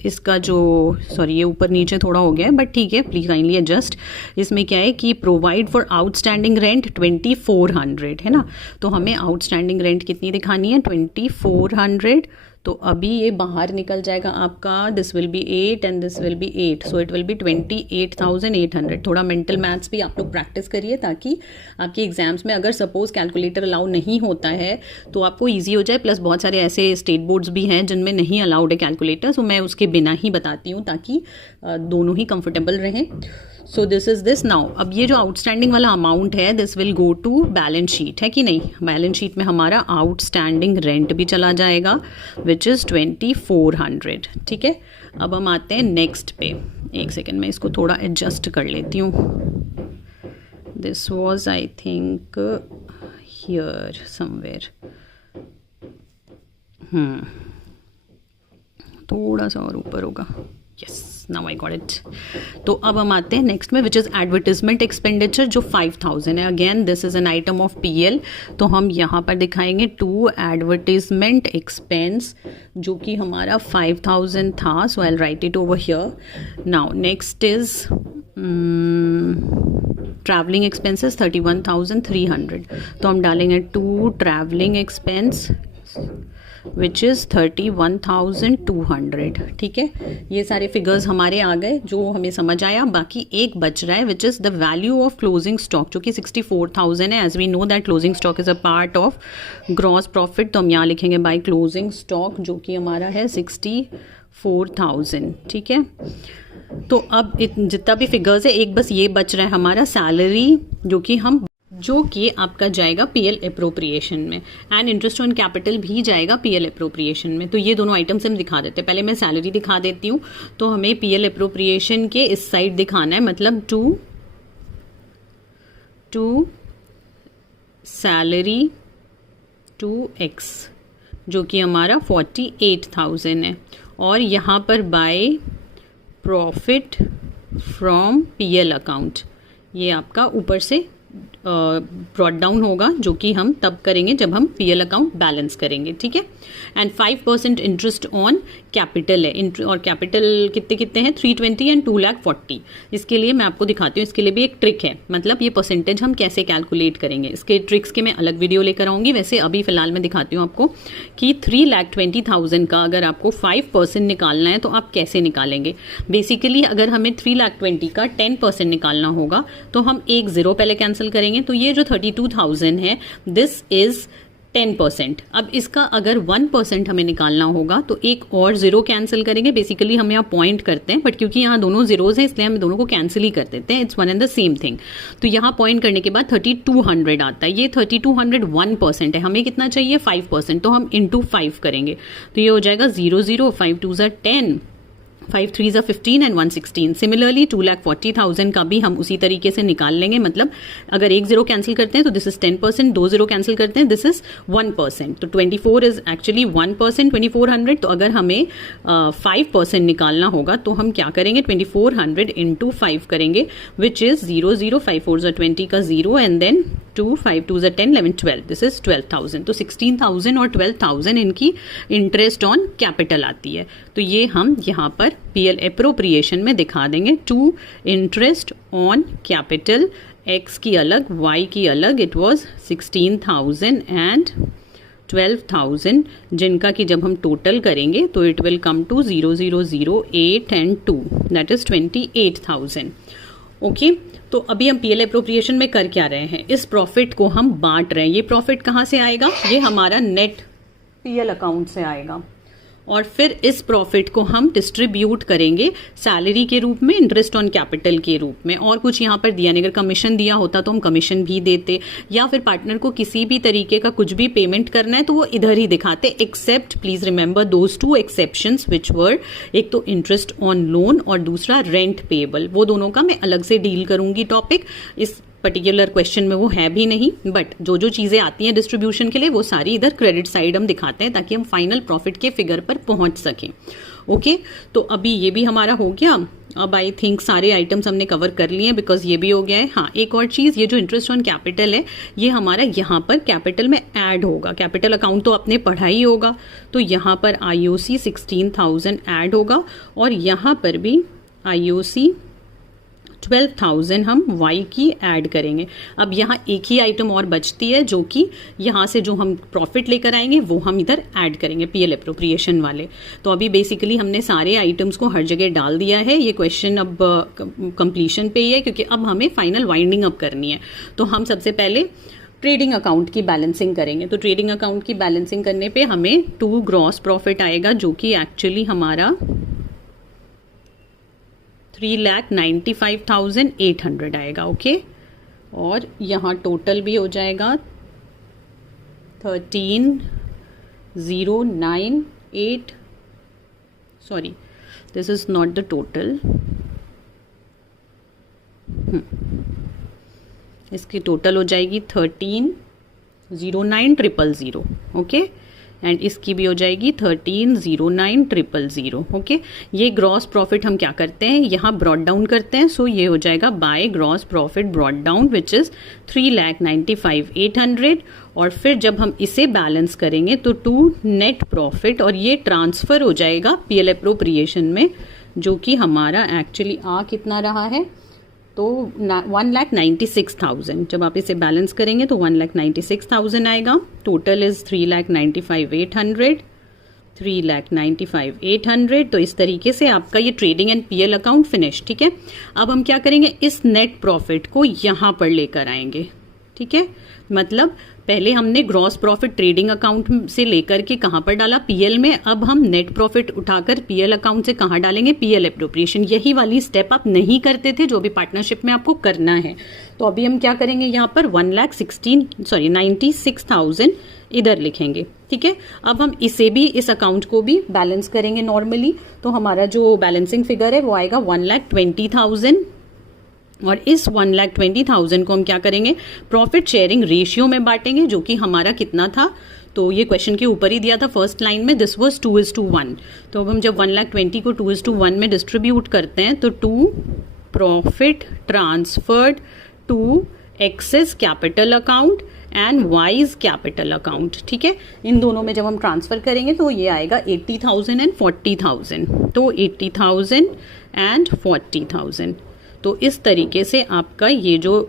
इसका जो ये ऊपर नीचे थोड़ा हो गया है, बट ठीक है, प्लीज काइंडली एडजस्ट। इसमें क्या है कि प्रोवाइड फॉर आउटस्टैंडिंग रेंट 2400 है ना, तो हमें आउटस्टैंडिंग रेंट कितनी दिखानी है, 2400। तो अभी ये बाहर निकल जाएगा आपका, this will be 8 and this will be 8, so it will B 28,800। थोड़ा मेंटल मैथ्स भी आप लोग प्रैक्टिस करिए ताकि आपके एग्जाम्स में अगर सपोज कैलकुलेटर अलाउ नहीं होता है तो आपको ईजी हो जाए। प्लस बहुत सारे ऐसे स्टेट बोर्ड्स भी हैं जिनमें नहीं अलाउड है कैलकुलेटर, सो मैं उसके बिना ही बताती हूँ ताकि दोनों ही कंफर्टेबल रहें। So this is this. Now अब ये जो आउटस्टैंडिंग वाला अमाउंट है this will go to balance sheet, है कि नहीं। बैलेंस शीट में हमारा आउटस्टैंडिंग रेंट भी चला जाएगा विच इज़ 2400, ठीक है। अब हम आते हैं नेक्स्ट पे। एक सेकेंड में इसको थोड़ा एडजस्ट कर लेती हूँ। This was I think here somewhere, थोड़ा सा और ऊपर होगा, yes now I got it. तो अब हम आते हैं नेक्स्ट में, विच इज़ एडवर्टिजमेंट एक्सपेंडिचर, जो 5000 है। Again this is an item of PL, तो हम यहाँ पर दिखाएंगे टू एडवर्टिजमेंट एक्सपेंस, जो कि हमारा 5000 था, so I write it over here. Now next is travelling expenses 31,300, तो हम डालेंगे to travelling expense which is 31,200। ठीक है, ये सारे फिगर्स हमारे आ गए जो हमें समझ आया। बाकी एक बच रहा है which is the value of closing stock, जो कि 64,000 है। As we know that closing stock is a part of gross profit, तो हम यहाँ लिखेंगे बाय क्लोजिंग स्टॉक, जो कि हमारा है 64,000। ठीक है, तो अब जितना भी फिगर्स है, एक बस ये बच रहा है हमारा सैलरी, जो कि आपका जाएगा पीएल अप्रोप्रिएशन में, एंड इंटरेस्ट ऑन कैपिटल भी जाएगा पीएल अप्रोप्रिएशन में। तो ये दोनों आइटम्स हम दिखा देते हैं। पहले मैं सैलरी दिखा देती हूँ। तो हमें पीएल अप्रोप्रिएशन के इस साइड दिखाना है, मतलब टू सैलरी टू एक्स, जो कि हमारा 48,000 है, और यहाँ पर by profit from PL account, ये आपका ऊपर से ब्रॉट डाउन होगा, जो कि हम तब करेंगे जब हम पीएल अकाउंट बैलेंस करेंगे। ठीक है, एंड 5% इंटरेस्ट ऑन कैपिटल है, और कैपिटल कितने हैं 320 एंड 2,40,000। इसके लिए मैं आपको दिखाती हूँ, इसके लिए भी एक ट्रिक है, मतलब ये परसेंटेज हम कैसे कैलकुलेट करेंगे। इसके ट्रिक्स के मैं अलग वीडियो लेकर आऊँगी। वैसे अभी फिलहाल मैं दिखाती हूँ आपको कि 3,20,000 का अगर आपको 5% निकालना है तो आप कैसे निकालेंगे। बेसिकली अगर हमें 3,20,000 का 10% निकालना होगा तो हम एक जीरो पहले कैंसिल करेंगे, तो ये जो 32,000 है दिस इज 10%। अब इसका अगर 1% हमें निकालना होगा तो एक और जीरो कैंसिल करेंगे। बेसिकली हम यहाँ पॉइंट करते हैं, बट क्योंकि यहाँ दोनों जीरोज हैं इसलिए हम दोनों को कैंसिल ही कर देते हैं, it's one and the same thing. तो यहाँ पॉइंट करने के बाद 3200 आता है, ये 3200 1% है, हमें कितना चाहिए 5%, तो हम इंटू 5 करेंगे, तो ये हो जाएगा 0, 5 2 10, 5 3 15 एंड 116। सिमिलरली 2,40,000 का भी हम उसी तरीके से निकाल लेंगे, मतलब अगर एक जीरो कैंसिल करते हैं तो दिस इज 10%, दो जीरो कैंसिल करते हैं दिस इज 1%, तो 24 इज एक्चुअली 1%, 2400। तो अगर हमें 5% निकालना होगा तो हम क्या करेंगे, 2400 इंटू 5 करेंगे, विच इज 0 0 5 4 20 का 0 एंड देन 2 5 2 10 11 12, दिस इज 12,000। तो 16,000 और 12,000 इनकी इंटरेस्ट ऑन कैपिटल आती है। तो ये हम यहाँ पर पीएल अप्रोप्रिएशन में दिखा देंगे, to interest on capital, X की अलग वाई की अलग, इट वाज 16,000 एंड 12,000, जिनका कि जब हम टोटल करेंगे तो it will come to 0 0 0 8 and 2, that is 28,000। Okay, तो अभी हम पीएल अप्रोप्रिएशन में कर क्या रहे हैं, इस प्रॉफिट को हम बांट रहे हैं। ये प्रॉफिट कहाँ से आएगा, ये हमारा नेट पीएल अकाउंट से आएगा, और फिर इस प्रॉफिट को हम डिस्ट्रीब्यूट करेंगे सैलरी के रूप में, इंटरेस्ट ऑन कैपिटल के रूप में, और कुछ यहाँ पर दिया नहीं। अगर कमीशन दिया होता तो हम कमीशन भी देते, या फिर पार्टनर को किसी भी तरीके का कुछ भी पेमेंट करना है तो वो इधर ही दिखाते, except please remember those two exceptions which were, एक तो इंटरेस्ट ऑन लोन और दूसरा रेंट पेएबल। वो दोनों का मैं अलग से डील करूंगी टॉपिक, इस पर्टिकुलर क्वेश्चन में वो है भी नहीं, बट जो जो चीज़ें आती हैं डिस्ट्रीब्यूशन के लिए वो सारी इधर क्रेडिट साइड हम दिखाते हैं ताकि हम फाइनल प्रॉफिट के फिगर पर पहुंच सकें। ओके, तो अभी ये भी हमारा हो गया। अब आई थिंक सारे आइटम्स हमने कवर कर लिए हैं, बिकॉज ये भी हो गया है। हाँ, एक और चीज़, ये जो इंटरेस्ट ऑन कैपिटल है ये हमारा यहाँ पर कैपिटल में ऐड होगा। कैपिटल अकाउंट तो आपने पढ़ा ही होगा, तो यहाँ पर IOC 16,000 ऐड होगा, और यहाँ पर भी IOC 12,000 हम वाई की ऐड करेंगे। अब यहाँ एक ही आइटम और बचती है, जो कि यहाँ से जो हम प्रॉफिट लेकर आएंगे वो हम इधर ऐड करेंगे पीएल अप्रोप्रिएशन वाले। तो अभी बेसिकली हमने सारे आइटम्स को हर जगह डाल दिया है। ये क्वेश्चन अब कंप्लीशन पे ही है, क्योंकि अब हमें फाइनल वाइंडिंग अप करनी है। तो हम सबसे पहले ट्रेडिंग अकाउंट की बैलेंसिंग करेंगे। तो ट्रेडिंग अकाउंट की बैलेंसिंग करने पे हमें 2 ग्रॉस प्रॉफिट आएगा, जो कि एक्चुअली हमारा 3,95,800 आएगा। ओके, और यहाँ टोटल भी हो जाएगा 13,098, sorry this is not the total, इसकी टोटल हो जाएगी 13,09,000। ओके, एंड इसकी भी हो जाएगी 1309,000। ओके, ये ग्रॉस प्रॉफिट हम क्या करते हैं, यहाँ ब्रॉड डाउन करते हैं। सो ये हो जाएगा by gross profit brought down which is 3,95,800। और फिर जब हम इसे बैलेंस करेंगे तो टू नेट प्रॉफिट, और ये ट्रांसफ़र हो जाएगा पीएल एप्रोप्रिएशन में, जो कि हमारा एक्चुअली कितना रहा है, तो 1,96,000। जब आप इसे बैलेंस करेंगे तो 1,96,000 आएगा। Total is 3,95,800, 3,95,800। तो इस तरीके से आपका ये trading and PL account finish. ठीक है, अब हम क्या करेंगे, इस नेट प्रॉफिट को यहाँ पर लेकर आएंगे। ठीक है, मतलब पहले हमने ग्रॉस प्रॉफिट ट्रेडिंग अकाउंट से लेकर के कहाँ पर डाला, पीएल में। अब हम नेट प्रॉफिट उठाकर पीएल अकाउंट से कहाँ डालेंगे, पीएल एप्रोप्रिएशन। यही वाली स्टेप आप नहीं करते थे जो भी पार्टनरशिप में आपको करना है। तो अभी हम क्या करेंगे, यहाँ पर 96,000 इधर लिखेंगे। ठीक है, अब हम इसे भी, इस अकाउंट को भी बैलेंस करेंगे नॉर्मली। तो हमारा जो बैलेंसिंग फिगर है वो आएगा 1,20,000। और इस 1,20,000 को हम क्या करेंगे, प्रॉफिट शेयरिंग रेशियो में बांटेंगे, जो कि हमारा कितना था, तो ये क्वेश्चन के ऊपर ही दिया था फर्स्ट लाइन में, दिस वाज 2:1। तो अब हम जब 1,20,000 को 2:1 में डिस्ट्रीब्यूट करते हैं तो 2 profit transferred to X's capital account and Y's capital account. ठीक है, इन दोनों में जब हम ट्रांसफर करेंगे तो ये आएगा 80,000 एंड 40,000। तो 80,000 एंड 40,000। तो इस तरीके से आपका ये जो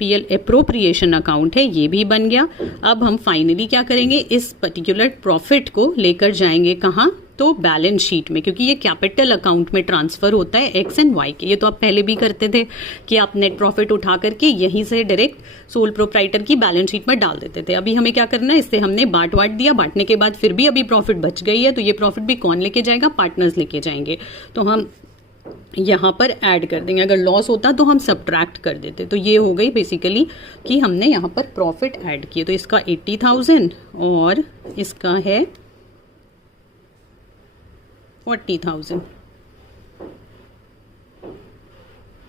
पीएल एप्रोप्रिएशन अकाउंट है ये भी बन गया। अब हम फाइनली क्या करेंगे, इस पर्टिकुलर प्रॉफिट को लेकर जाएंगे कहाँ, तो बैलेंस शीट में, क्योंकि ये कैपिटल अकाउंट में ट्रांसफर होता है एक्स एंड वाई के। ये तो आप पहले भी करते थे कि आप नेट प्रॉफिट उठा करके यहीं से डायरेक्ट सोल प्रोप्राइटर की बैलेंस शीट में डाल देते थे। अभी हमें क्या करना है, इससे हमने बांट दिया, बांटने के बाद फिर भी अभी प्रॉफिट बच गई है, तो ये प्रॉफिट भी कौन लेके जाएगा, पार्टनर्स लेके जाएंगे। तो हम यहाँ पर ऐड कर देंगे, अगर लॉस होता तो हम सब्ट्रैक्ट कर देते। तो ये हो गई बेसिकली कि हमने यहाँ पर प्रॉफिट ऐड किए। तो इसका 80,000 और इसका है 40,000।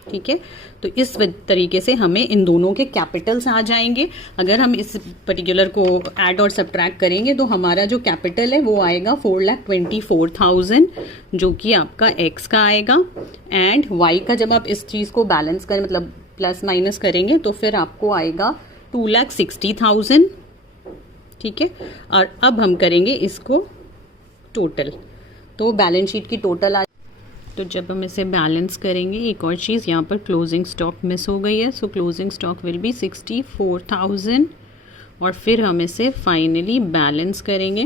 ठीक है, तो इस तरीके से हमें इन दोनों के कैपिटल्स आ जाएंगे। अगर हम इस पर्टिकुलर को ऐड और सब्ट्रैक्ट करेंगे तो हमारा जो कैपिटल है वो आएगा 4,24,000, जो कि आपका एक्स का आएगा। एंड वाई का जब आप इस चीज़ को बैलेंस करें, मतलब प्लस माइनस करेंगे, तो फिर आपको आएगा 2,60,000। ठीक है, और अब हम करेंगे इसको टोटल, तो बैलेंस शीट की टोटल तो जब हम इसे बैलेंस करेंगे, एक और चीज़ यहाँ पर क्लोजिंग स्टॉक मिस हो गई है। सो क्लोजिंग स्टॉक विल बी 64,000। और फिर हम इसे फाइनली बैलेंस करेंगे।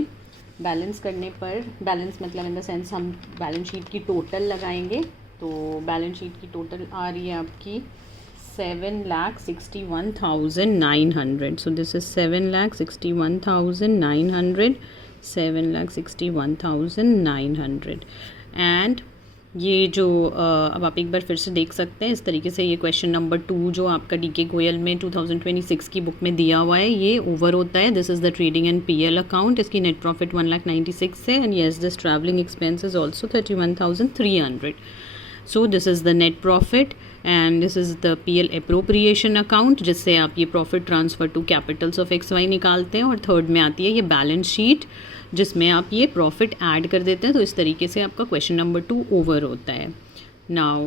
बैलेंस करने पर, बैलेंस मतलब इन द सेंस हम बैलेंस शीट की टोटल लगाएंगे। तो बैलेंस शीट की टोटल आ रही है आपकी 7,61,900। सो दिस इज 7,61,900, 7,61,900। एंड ये जो अब आप एक बार फिर से देख सकते हैं, इस तरीके से ये क्वेश्चन नंबर 2 जो आपका डीके गोयल में 2026 की बुक में दिया हुआ है, ये ओवर होता है। This is the trading and PL account. इसकी नेट प्रॉफिट 1,96,000 है। And yes, this travelling expense is also 31,300। So this is the net profit and this is the PL appropriation account, जिससे आप ये profit transfer to capitals of X Y निकालते हैं। और third में आती है ये बैलेंस शीट, जिसमें आप ये प्रॉफिट ऐड कर देते हैं। तो इस तरीके से आपका क्वेश्चन नंबर 2 ओवर होता है। नाउ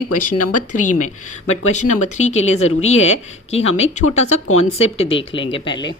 क्वेश्चन नंबर 3 में, बट क्वेश्चन नंबर 3 के लिए ज़रूरी है कि हम एक छोटा सा कॉन्सेप्ट देख लेंगे पहले।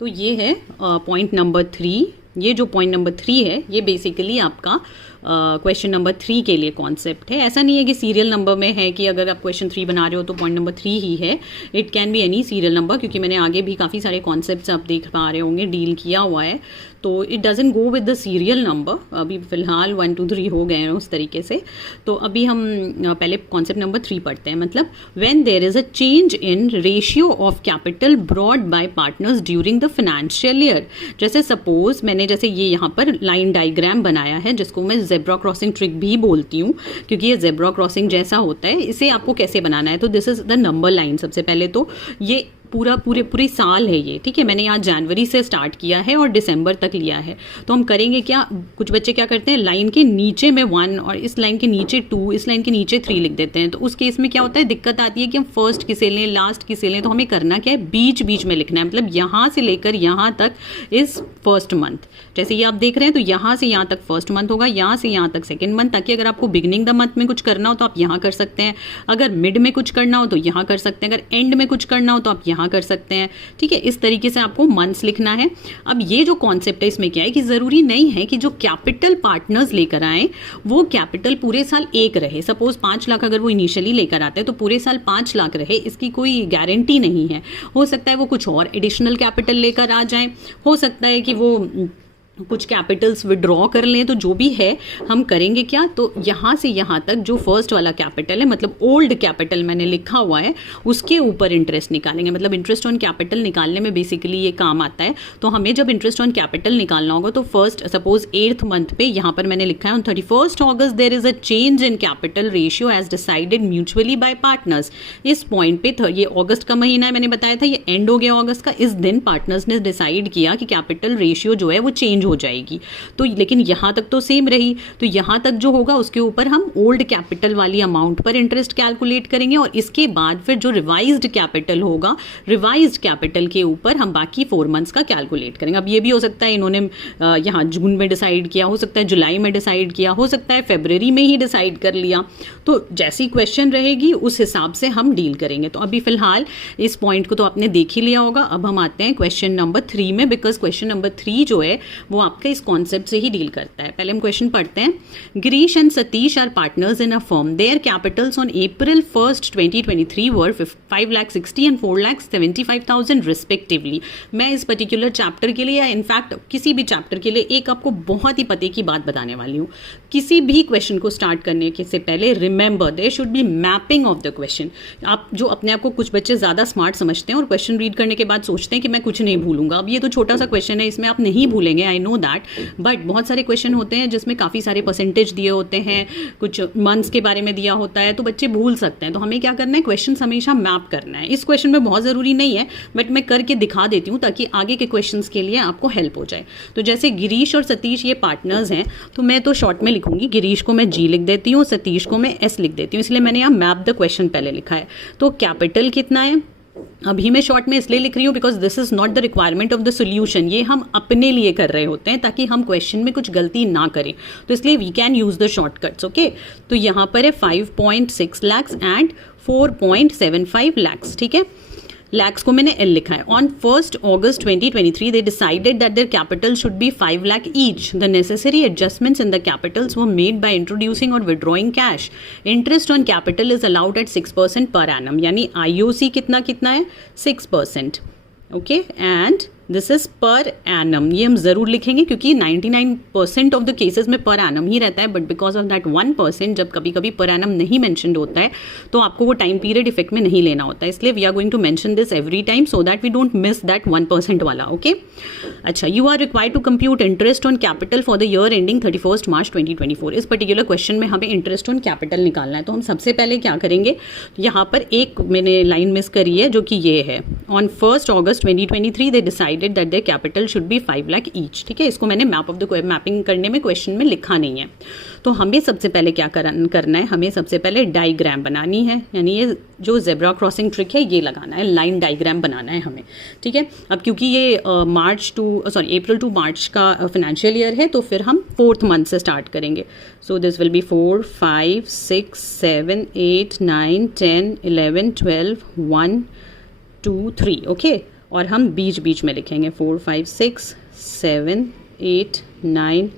तो ये है पॉइंट नंबर 3। ये जो पॉइंट नंबर 3 है ये बेसिकली आपका क्वेश्चन नंबर 3 के लिए कॉन्सेप्ट है। ऐसा नहीं है कि सीरियल नंबर में है कि अगर आप क्वेश्चन 3 बना रहे हो तो पॉइंट नंबर 3 ही है। It can be any serial number, क्योंकि मैंने आगे भी काफ़ी सारे कॉन्सेप्ट्स आप देख पा रहे होंगे डील किया हुआ है। तो it doesn't go with the serial number. अभी फिलहाल 1 2 3 हो गए हैं उस तरीके से। तो अभी हम पहले कॉन्सेप्ट नंबर 3 पढ़ते हैं। मतलब when there is a change in ratio of capital brought by partners during the financial year. जैसे सपोज मैंने जैसे ये यहाँ पर लाइन डायग्राम बनाया है, जिसको मैं जेब्रा क्रॉसिंग ट्रिक भी बोलती हूँ, क्योंकि ये जेब्रा क्रॉसिंग जैसा होता है। इसे आपको कैसे बनाना है, तो this is the number line. सबसे पहले तो ये पूरी साल है ये, ठीक है। मैंने यहाँ जनवरी से स्टार्ट किया है और दिसंबर तक लिया है। तो हम करेंगे क्या, कुछ बच्चे क्या करते हैं, लाइन के नीचे में 1 और इस लाइन के नीचे 2, इस लाइन के नीचे 3 लिख देते हैं। तो उस केस में क्या होता है, दिक्कत आती है कि हम फर्स्ट किसे लें, लास्ट किसे लें। तो हमें करना क्या है, बीच बीच में लिखना है, मतलब यहाँ से लेकर यहाँ तक इस फर्स्ट मंथ। जैसे ये आप देख रहे हैं, तो यहाँ से यहाँ तक फर्स्ट मंथ होगा, यहाँ से यहाँ तक सेकेंड मंथ, ताकि अगर आपको बिगिनिंग द मंथ में कुछ करना हो तो आप यहाँ कर सकते हैं, अगर मिड में कुछ करना हो तो यहाँ कर सकते हैं, अगर एंड में कुछ करना हो तो आप यहाँ कर सकते हैं, ठीक है। इस तरीके से आपको मंथ्स लिखना है। अब ये जो कॉन्सेप्ट है, इसमें क्या है कि ज़रूरी नहीं है कि जो कैपिटल पार्टनर्स लेकर आए वो कैपिटल पूरे साल एक रहे। सपोज 5 लाख अगर वो इनिशियली लेकर आते हैं तो पूरे साल 5 लाख रहे, इसकी कोई गारंटी नहीं है। हो सकता है वो कुछ और एडिशनल कैपिटल लेकर आ जाएं, हो सकता है कि वो कुछ कैपिटल्स विड्रॉ कर लें। तो जो भी है हम करेंगे क्या, तो यहाँ से यहाँ तक जो फर्स्ट वाला कैपिटल है, मतलब ओल्ड कैपिटल मैंने लिखा हुआ है, उसके ऊपर इंटरेस्ट निकालेंगे। मतलब इंटरेस्ट ऑन कैपिटल निकालने में बेसिकली ये काम आता है। तो हमें जब इंटरेस्ट ऑन कैपिटल निकालना होगा तो फर्स्ट सपोज 8th मंथ पे यहाँ पर मैंने लिखा है on 31st August there is a change in capital ratio as decided mutually by partners. इस पॉइंट पे ये अगस्त का महीना है, मैंने बताया था, ये एंड हो गया अगस्त का। इस दिन पार्टनर्स ने डिसाइड किया कि कैपिटल रेशियो जो है वो चेंज हो जाएगी। तो लेकिन यहाँ तक तो सेम रही, तो यहाँ तक जो होगा उसके ऊपर हम ओल्ड कैपिटल वाली अमाउंट पर इंटरेस्ट कैलकुलेट करेंगे, और इसके बाद फिर जो रिवाइज्ड कैपिटल होगा, रिवाइज्ड कैपिटल के ऊपर हम बाकी 4 मंथ्स का कैलकुलेट करेंगे। अब ये भी हो सकता है इन्होंने यहाँ जून में डिसाइड किया, हो सकता है जुलाई में डिसाइड किया, हो सकता है फरवरी में ही डिसाइड कर लिया। तो जैसी क्वेश्चन रहेगी उस हिसाब से हम डील करेंगे। तो अभी फिलहाल इस पॉइंट को तो आपने देख ही लिया होगा। अब हम आते हैं क्वेश्चन नंबर 3 में, बिकॉज क्वेश्चन नंबर 3 जो है वो आपका इस कॉन्सेप्ट से ही डील करता है। पहले हम क्वेश्चन पढ़ते हैं। Girish and Satish are partners in a firm, their capitals on April 1st 2023 were 5,60,000 and 4,75,000 respectively. मैं इस पर्टिकुलर चैप्टर के लिए या इनफैक्ट किसी भी चैप्टर के लिए एक आपको बहुत ही पते की बात बताने वाली हूँ। किसी भी क्वेश्चन को स्टार्ट करने के से पहले remember there should be mapping of the question. आप जो अपने आप को, कुछ बच्चे ज़्यादा स्मार्ट समझते हैं और क्वेश्चन रीड करने के बाद सोचते हैं कि मैं कुछ नहीं भूलूंगा। अब ये तो छोटा सा क्वेश्चन है, इसमें आप नहीं भूलेंगे, आई नो दैट, बट बहुत सारे क्वेश्चन होते हैं जिसमें काफ़ी सारे परसेंटेज दिए होते हैं, कुछ मंथ्स के बारे में दिया होता है, तो बच्चे भूल सकते हैं। तो हमें क्या करना है, क्वेश्चन हमेशा मैप करना है। इस क्वेश्चन में बहुत ज़रूरी नहीं है, बट मैं करके दिखा देती हूँ ताकि आगे के क्वेश्चन के लिए आपको हेल्प हो जाए। तो जैसे गिरीश और सतीश ये पार्टनर्स हैं, तो मैं तो शॉर्ट में लिखूंगी, गिरीश को मैं जी लिख देती हूँ, सतीश को मैं एस लिख देती हूँ, इसलिए मैंने यहाँ मैप द क्वेश्चन पहले लिखा है। तो कैपिटल कितना है, अभी मैं शॉर्ट में इसलिए लिख रही हूँ because this is not the requirement of the solution. ये हम अपने लिए कर रहे होते हैं ताकि हम क्वेश्चन में कुछ गलती ना करें, तो इसलिए we can use the shortcuts. Okay, तो यहाँ पर है 5.6 lakhs एंड 4.75 lakhs, ठीक है। लैक्स को मैंने एल लिखा है। On 1st August 2023 they decided that their capital should be 5 lakh each. The necessary adjustments in the capitals were made by introducing or withdrawing cash. Interest on capital is allowed at 6% per annum. यानी IOC कितना है 6%. Okay, and this is per annum. ये हम जरूर लिखेंगे क्योंकि 99% of the cases में per annum ही रहता है, बट बिकॉज ऑफ दैट 1% जब कभी कभी पर एनम नहीं मेंशन्ड होता है तो आपको वो टाइम पीरियड इफेक्ट में नहीं लेना होता है, इसलिए we are going to mention this every time so that we don't miss that 1% वाला। ओके, अच्छा, you are required to compute interest on capital for the year ending 31st March 2024। इस particular question में हमें interest on capital निकालना है, तो हम सबसे पहले क्या करेंगे, यहाँ पर एक मैंने लाइन मिस करी है जो कि ये है, on 1st August 2023 they decided that their capital should be 5 lakh each. ठीक है, इसको मैंने मैपिंग करने में क्वेश्चन में लिखा नहीं है। तो हमें सबसे पहले क्या करना है, हमें सबसे पहले डायग्राम बनानी है, यानी ये जो जेब्रा क्रॉसिंग ट्रिक है ये लगाना है, लाइन डायग्राम बनाना है हमें। ठीक है, अब क्योंकि ये अप्रैल टू मार्च का फाइनेंशियल ईयर है तो फिर हम 4th मंथ से स्टार्ट करेंगे। So this will be 4, 5, 6, 7, 8, 9, 10, 11, 12, 1, 2, 3। Okay, और हम बीच बीच में लिखेंगे 4, 5, 6, 7, 8, 9,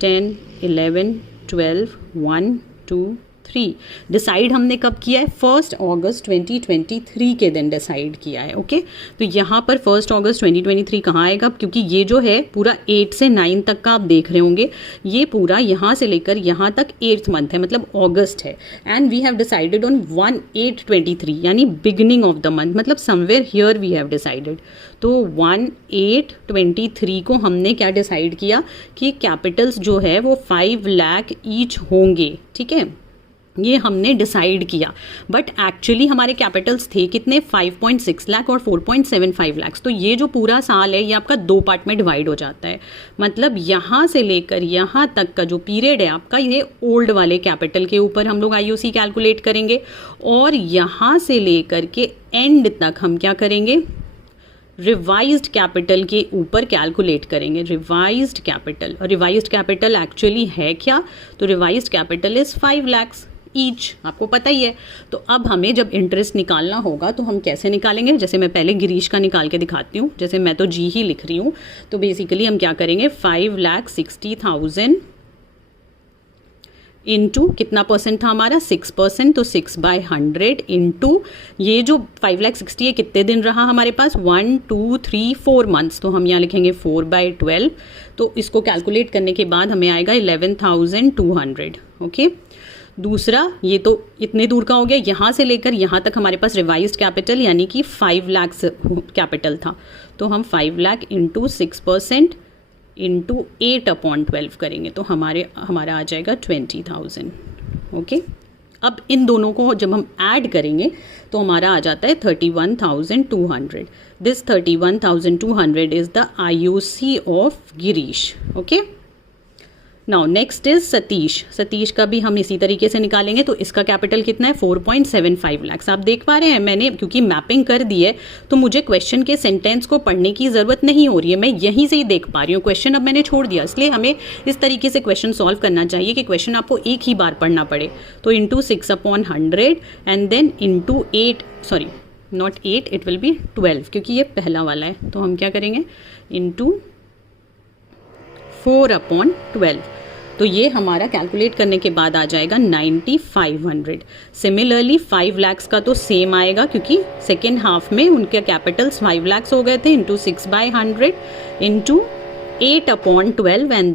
10, 11, 12, 1, 2, 3। डिसाइड हमने कब किया है, 1st August 2023 के दिन डिसाइड किया है। ओके, तो यहाँ पर 1st August 2023 कहाँ आएगा, क्योंकि ये जो है पूरा 8 से 9 तक का आप देख रहे होंगे, ये पूरा यहाँ से लेकर यहाँ तक 8th मंथ है, मतलब अगस्त है। And we have decided on 1/8/23 यानी बिगिनिंग ऑफ द मंथ, मतलब somewhere here we have decided. तो 1/8/23 को हमने क्या डिसाइड किया कि कैपिटल्स जो है वो 5 लाख ईच होंगे। ठीक है, ये हमने डिसाइड किया, बट एक्चुअली हमारे कैपिटल्स थे कितने, 5.6 लाख और 4.75 लाख। तो ये जो पूरा साल है ये आपका 2 पार्ट में डिवाइड हो जाता है। मतलब यहाँ से लेकर यहाँ तक का जो पीरियड है आपका, ये ओल्ड वाले कैपिटल के ऊपर हम लोग IUC कैलकुलेट करेंगे, और यहाँ से लेकर के एंड तक हम क्या करेंगे, रिवाइज्ड कैपिटल के ऊपर कैलकुलेट करेंगे। रिवाइज्ड कैपिटल, और रिवाइज्ड कैपिटल एक्चुअली है क्या, तो revised capital is 5 lakh each, आपको पता ही है। तो अब हमें जब इंटरेस्ट निकालना होगा तो हम कैसे निकालेंगे, जैसे मैं पहले गिरीश का निकाल के दिखाती हूँ। जैसे मैं तो जी ही लिख रही हूँ, तो बेसिकली हम क्या करेंगे, 5,60,000 इंटू कितना परसेंट था हमारा, 6%, तो 6/100 इंटू ये जो 5,60,000 है कितने दिन रहा हमारे पास, 1 2 3 4 मंथ्स, तो हम यहाँ लिखेंगे 4/12। तो इसको कैलकुलेट करने के बाद हमें आएगा 11,200। ओके, दूसरा ये तो इतने दूर का हो गया, यहाँ से लेकर यहाँ तक हमारे पास रिवाइज्ड कैपिटल यानी कि 5 लाख कैपिटल था। तो हम 5 लाख इंटू 6% इंटू 8/12 करेंगे, तो हमारा आ जाएगा 20,000। ओके, अब इन दोनों को जब हम ऐड करेंगे तो हमारा आ जाता है 31,200। This 31,200 is the IUC of Girish. Okay, now next is Satish. Satish का भी हम इसी तरीके से निकालेंगे। तो इसका कैपिटल कितना है, 4.75 लाख। आप देख पा रहे हैं, मैंने क्योंकि मैपिंग कर दी है तो मुझे क्वेश्चन के सेंटेंस को पढ़ने की ज़रूरत नहीं हो रही है, मैं यहीं से ही देख पा रही हूँ। क्वेश्चन अब मैंने छोड़ दिया, इसलिए हमें इस तरीके से क्वेश्चन सॉल्व करना चाहिए कि क्वेश्चन आपको एक ही बार पढ़ना पड़े। तो into 6/100 and then into 8, sorry not 8, it will be 12 क्योंकि ये पहला वाला है। तो हम क्या करेंगे, इंटू 4/12। तो ये हमारा कैलकुलेट करने के बाद आ जाएगा 9,500। सिमिलरली 5 लाख का तो सेम आएगा क्योंकि सेकेंड हाफ में उनके कैपिटल्स 5 लाख हो गए थे, into 6/100 into 8/12 and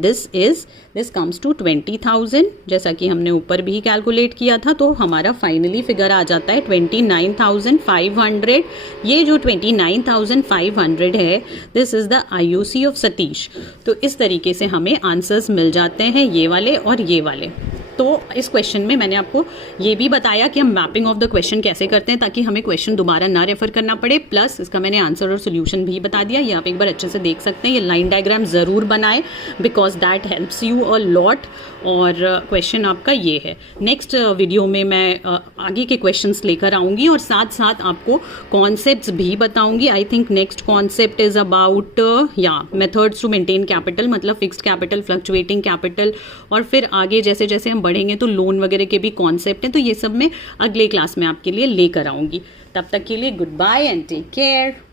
this comes to 20,000, जैसा कि हमने ऊपर भी कैलकुलेट किया था। तो हमारा फाइनली फिगर आ जाता है 29,500। ये जो 29,500 है, this is the IUC of Satish. तो इस तरीके से हमें आंसर्स मिल जाते हैं, ये वाले और ये वाले। तो इस क्वेश्चन में मैंने आपको ये भी बताया कि हम मैपिंग ऑफ द क्वेश्चन कैसे करते हैं ताकि हमें क्वेश्चन दोबारा ना रेफर करना पड़े, प्लस इसका मैंने आंसर और सोल्यूशन भी बता दिया। ये आप एक बार अच्छे से देख सकते हैं। ये लाइन डायग्राम ज़रूर बनाएं because that helps you a lot. और क्वेश्चन आपका ये है। नेक्स्ट वीडियो में मैं आगे के क्वेश्चंस लेकर आऊँगी और साथ साथ आपको कॉन्सेप्ट्स भी बताऊँगी। I think next concept is about methods to maintain capital, मतलब फिक्स्ड कैपिटल, फ्लक्चुएटिंग कैपिटल, और फिर आगे जैसे जैसे हम बढ़ेंगे तो लोन वगैरह के भी कॉन्सेप्ट हैं। तो ये सब मैं अगले क्लास में आपके लिए लेकर आऊँगी। तब तक के लिए good bye and take care.